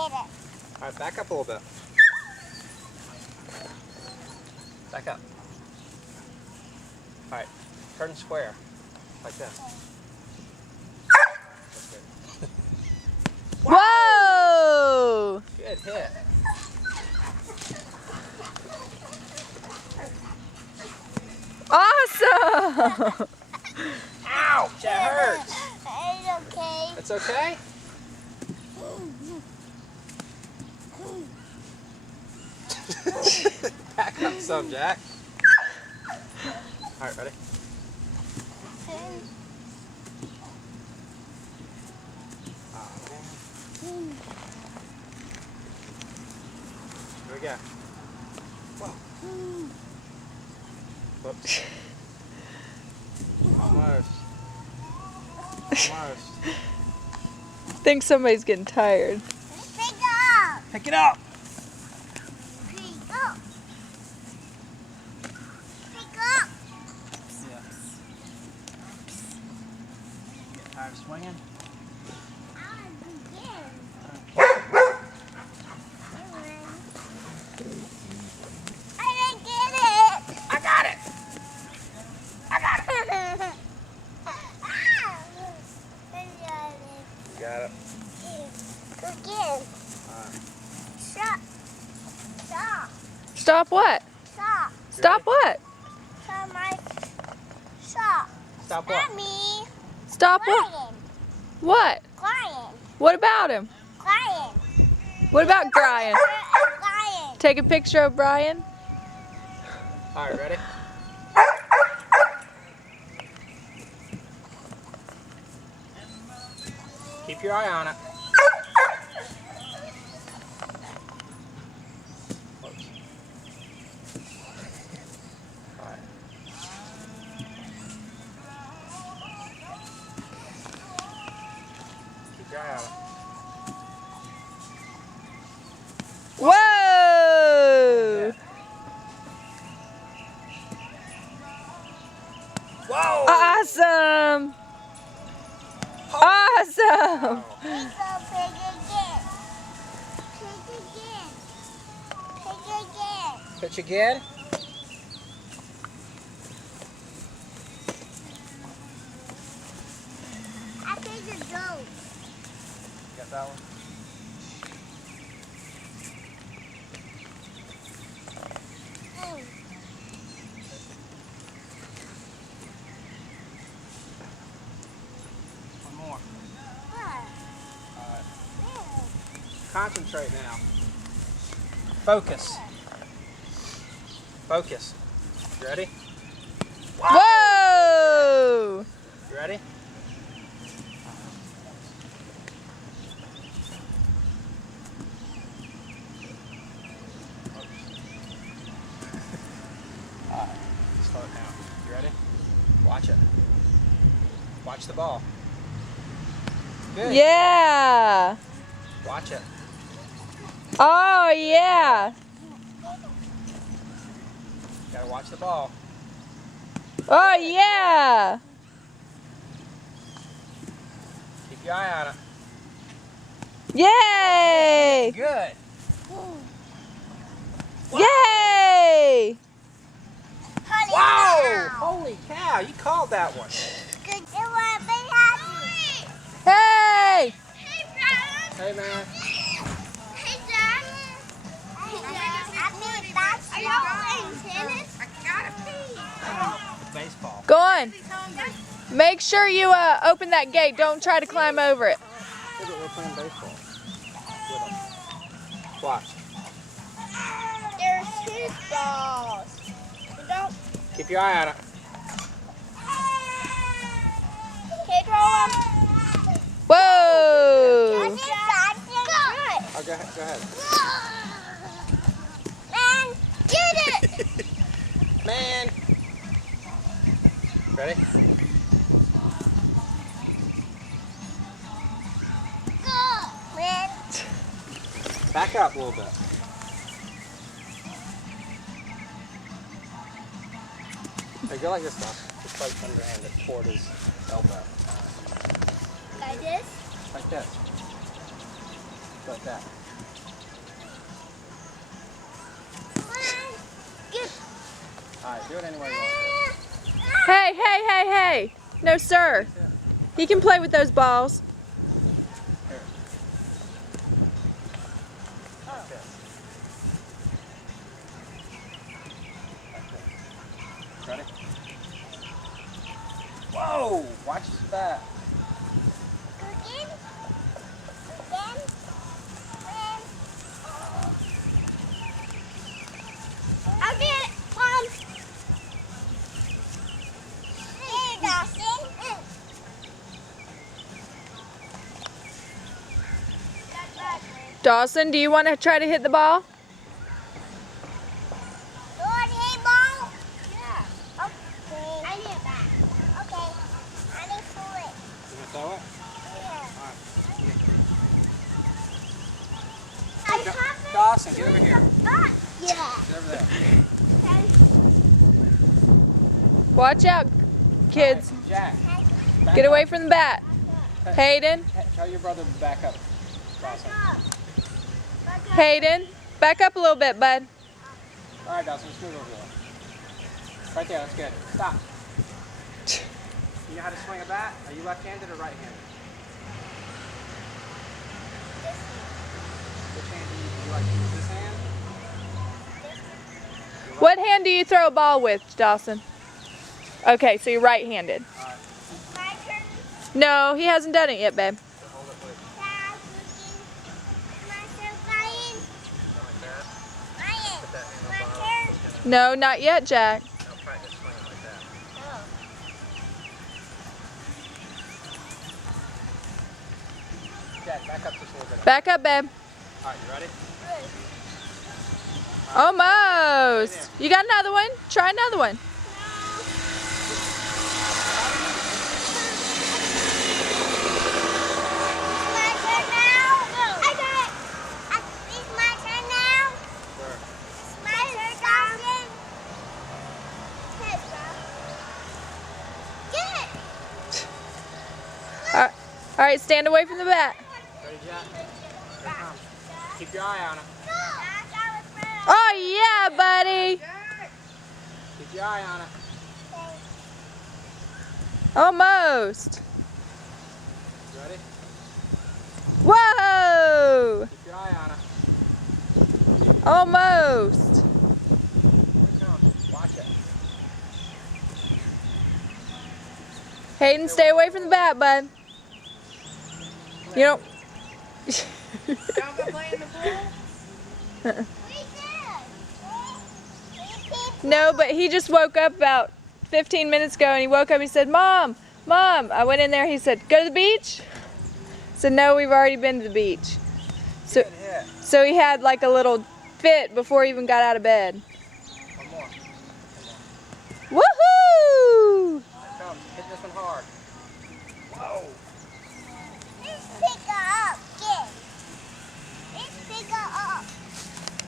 hit it. All right, back up a little bit. Back up. All right, turn square, like this. Whoa! Good hit. Awesome! Ouch, that hurts. It's okay. It's okay? Back up some, Jack. All right, ready? Oh, man. Here we go. Whoa. Whoops. Almost. Almost. I think somebody's getting tired. Pick up. Pick it up. Pick up. Pick up. Yeah. Get tired of swinging? I didn't get it. I got it. I got it. You got it. Again. Stop. Stop. Stop what? Stop. Stop what? Stop my. Stop. Stop what? Not me. Stop what? Lion. What? Lion. What about him? Lion. What about Brian? Lion. Take a picture of Brian. All right, ready? Keep your eye on it. Whoops. All right. Keep your eye on it. Whoa! Whoa! Awesome! Awesome! Pick up, pick again. Pick again. Pick again. Pitch again. I think it's goat. Got that one? One more. What? All right. Where? Concentrate now. Focus. Focus. You ready? Whoa! You ready? Alright, slow it down. You ready? Watch it. Watch the ball. Good. Yeah! Watch it. Oh, yeah! Gotta watch the ball. Oh, yeah! Keep your eye on it. Yay! Good. Yay! Honey, Whoa! now. Holy cow, you called that one. Good. It was big happy. Hey! Hey, Brian. Hey, man. Hey, Dad. Hey, Dad. I think that's Are you playing tennis? I gotta pee. Baseball. Go on. Make sure you open that gate. Don't try to climb over it. Look at, we're playing baseball. With them. Watch. There's two balls. You don't. Keep your eye on it. Okay, throw them. Whoa! Go. Oh, go ahead. Go ahead. Man, get it. Man. Ready? Go. Man. Back up a little bit. Hey, go like this now. Just like underhand it toward his elbow. Like this? Like this. Like that. Alright, do it any way you want Hey, hey, hey, hey. No, sir. He can play with those balls. to. Here. Like this. Like this. Ready? Whoa! Watch his back. I'll get it, Mom. Here, Dawson. Dawson, do you want to try to hit the ball? Lord, hey, ball. Yeah. Okay. I need it back. Okay. I need to throw it. You gonna throw it? Yeah. Alright. I have it. Dawson, get over here. Back. Yeah. Get over there. Watch out, kids. Alright, Jack. Back Get up. away from the bat. Hayden, Tell your brother to back up. Dawson. Hayden, back up a little bit, bud. Alright, Dawson, just move over there. Right there, that's good. Stop. You know how to swing a bat? Are you left-handed or right-handed? Which hand do you like to use? This hand? What hand do you throw a ball with, Dawson? Okay, so you're right-handed. Alright. My turn. No, he hasn't done it yet, babe. So hold it with My turn, Brian. like that. Brian. Put that hand on My the bottom. turn. Just gonna No, not yet, Jack. now practice swinging like that. Oh. Jack, back up just a little bit. Back up, babe. Alright, you ready? Almost. You got another one? Try another one. My turn now. I got it. It's my turn now. Sure. My turn, Dawson. Get it. All right, stand away from the bat. Ready, Jack? Here it comes. Keep your eye on it. Oh, yeah, buddy. Keep your eye on it. Almost. You ready? Whoa. Keep your eye on it. Almost. Here it comes. Watch it. Hayden, stay away from the bat, bud. You don't. Y'all been playing the pool? No, but he just woke up about 15 minutes ago and he woke up, he said, Mom, I went in there, he said, go to the beach? I said, no, we've already been to the beach. So, Good hit. so he had like a little fit before he even got out of bed.